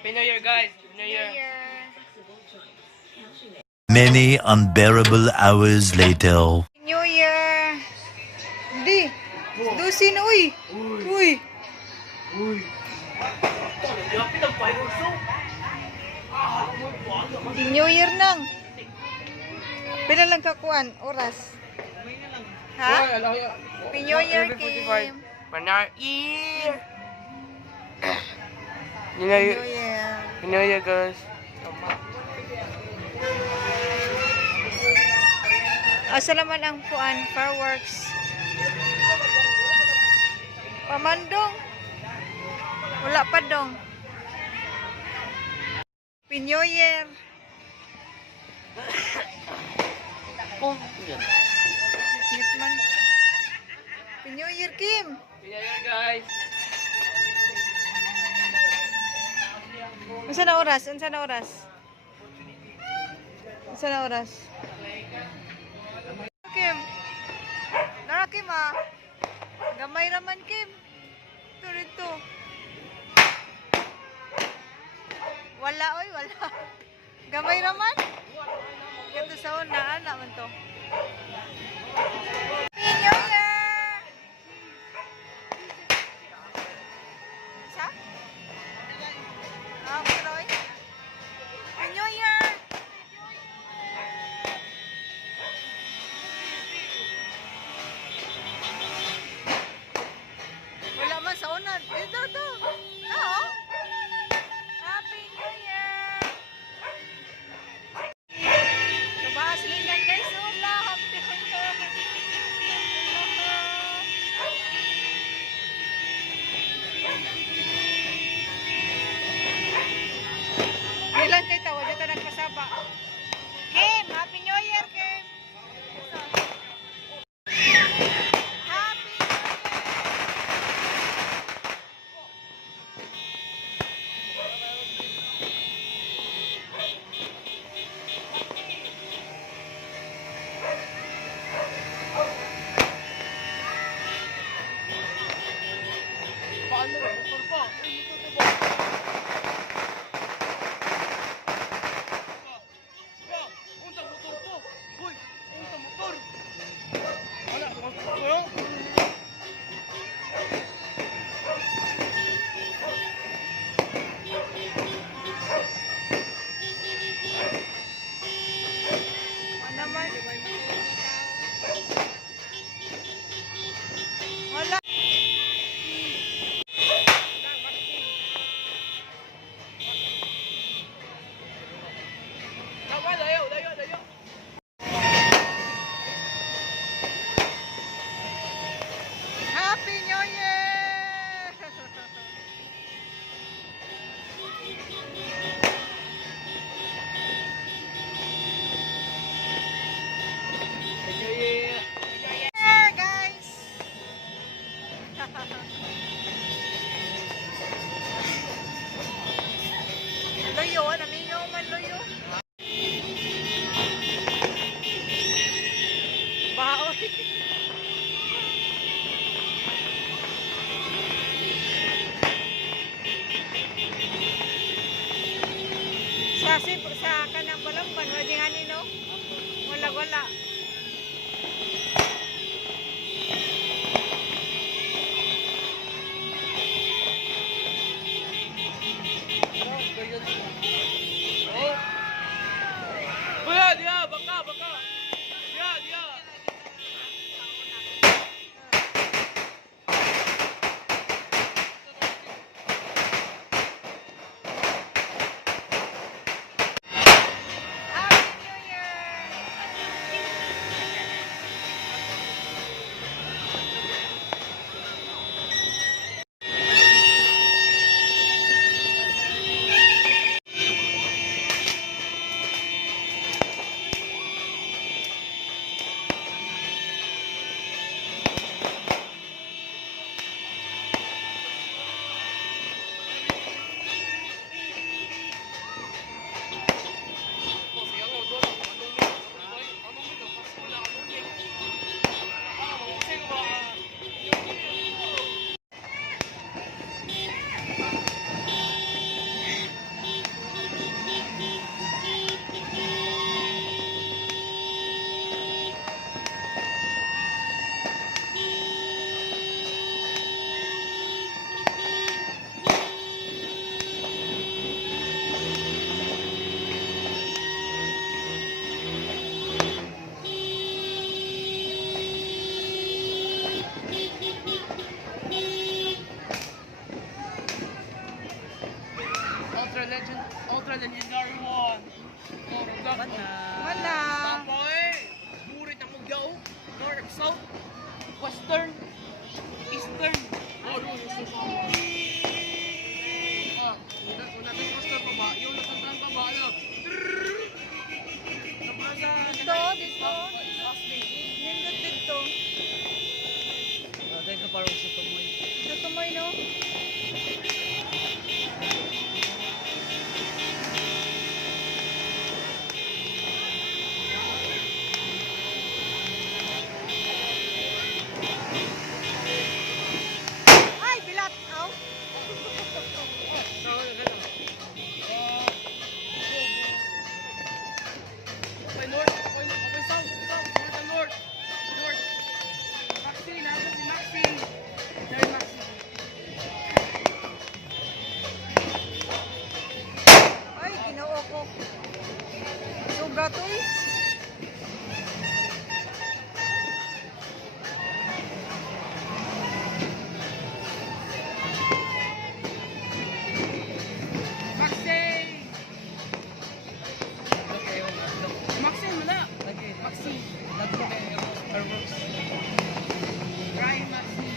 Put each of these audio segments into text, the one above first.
Happy New Year, guys. Happy New Year. Many unbearable hours later. New Year. Di. Dusin, uy. Uy. New Year nang. Pila lang kakuan, oras. Ha? Happy New Year, Kim. Happy Year. New Year. Happy New Year, guys. Asa naman ang kuan, fireworks. Pamandong. Wala pa dong. Happy New Year. Ngitman. Happy New Year, Kim. Happy New Year, guys. Unsa na oras? Unsa na oras? Unsa na oras? Kim. Nara, Kim, ah. Gamay raman, Kim. Ito rito. Wala, oy, wala. Gamay raman. Ito sa una, anak man to. Happy New Year! Sa? Ah, Roy. Happy New Year! Wala man sa una. Ito, ito. Oo. Happy New Year! Kabahas lingan guys. Wala. Happy New Year! Ilan kayo tawa? Dito nagpasaba. Kim! Happy New Year, Kim! Happy New Year! Paano? Motor pa. Unta motor po. Uy, unta motor. Wala, motor. Ano naman? Wala. Tama, dayo, dayo, dayo. Happy New Year! Happy New Year. Year, guys! Loyo, ano ninyo man loyo? Baoy. Sa kanang balamban, wala nga no? Wala, wala. Kuya, dia, baka, baka. Dia, dia. Happy New Year! Ultra legendary one. Oh, Mana. Tapoy. Burit ang Mugyaw. North, South, Western, Eastern. Oh, una ng Western pa ba? Yung natandaan pa ba? Ano? Dito. Nindot dito. Dahil ka parang sa tumoy. Ito tumoy, no? Ay, bilat! Aw! Okay, North. Okay, South. North and North. North. Maxi, nandun si Maxi. There, Maxi. Ay, ginoo ko. Suga to eh. Maxi! Maxi, mana? Maxi. Ryan Maxi.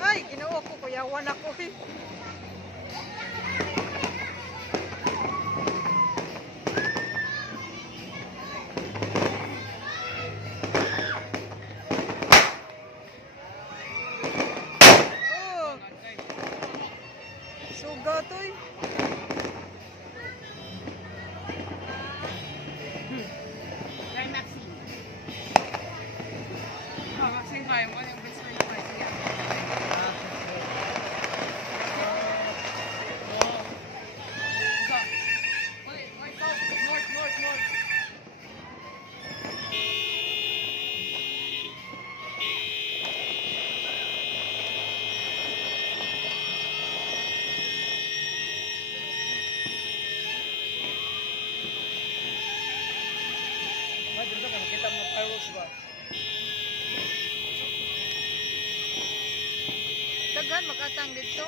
Ay, ginoo ko. Kuyawan ako eh. Oh, suga to eh. Ryan Maxi. Maxi yung kaya mo. Yung best friend ko. Sige. North. Dito ka makita mo fireworks ba? Daghan makatang dito.